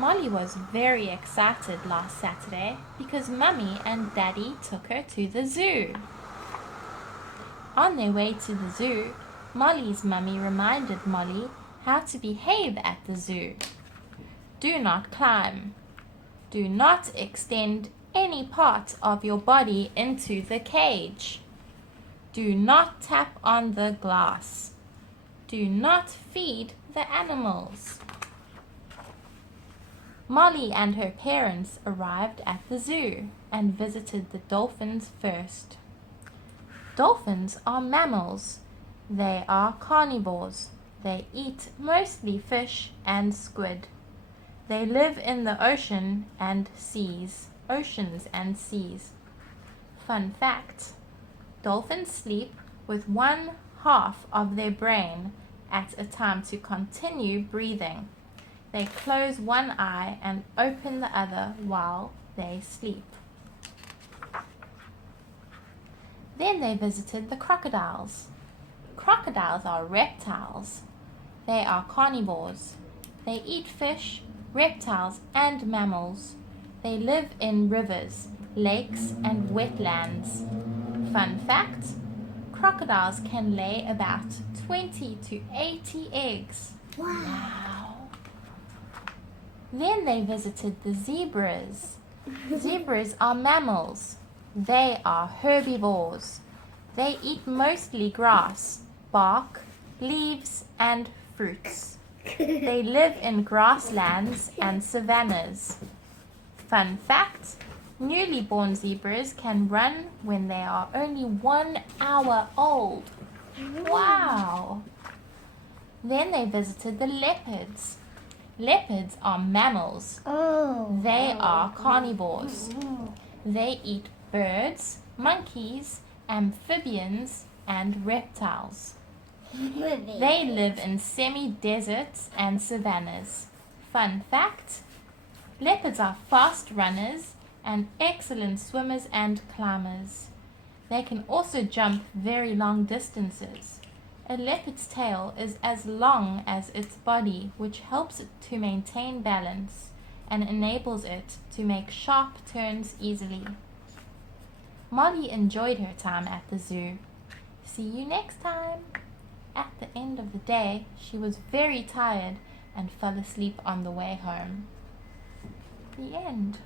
Molly was very excited last Saturday because Mummy and Daddy took her to the zoo. On their way to the zoo, Molly's mummy reminded Molly how to behave at the zoo. Do not climb. Do not extend any part of your body into the cage. Do not tap on the glass. Do not feed the animals. Molly and her parents arrived at the zoo and visited the dolphins first. Dolphins are mammals. They are carnivores. They eat mostly fish and squid. They live in the oceans and seas. Fun fact: dolphins sleep with 1/2 of their brain at a time to continue breathing. They close one eye and open the other while they sleep. Then they visited the crocodiles. Crocodiles are reptiles. They are carnivores. They eat fish, reptiles, and mammals. They live in rivers, lakes, and wetlands. Fun fact: crocodiles can lay about 20 to 80 eggs. Wow! Then they visited the zebras. Zebras are mammals. They are herbivores. They eat mostly grass, bark, leaves, and fruits. They live in grasslands and savannas. Fun fact: newly born zebras can run when they are only 1 hour old. Wow! Then they visited the leopards. Leopards are mammals. They are carnivores. They eat birds, monkeys, amphibians, and reptiles. They live in semi-deserts and savannas. Fun fact: leopards are fast runners and excellent swimmers and climbers. They can also jump very long distances. A leopard's tail is as long as its body, which helps it to maintain balance and enables it to make sharp turns easily. Molly enjoyed her time at the zoo. See you next time! At the end of the day, she was very tired and fell asleep on the way home. The end.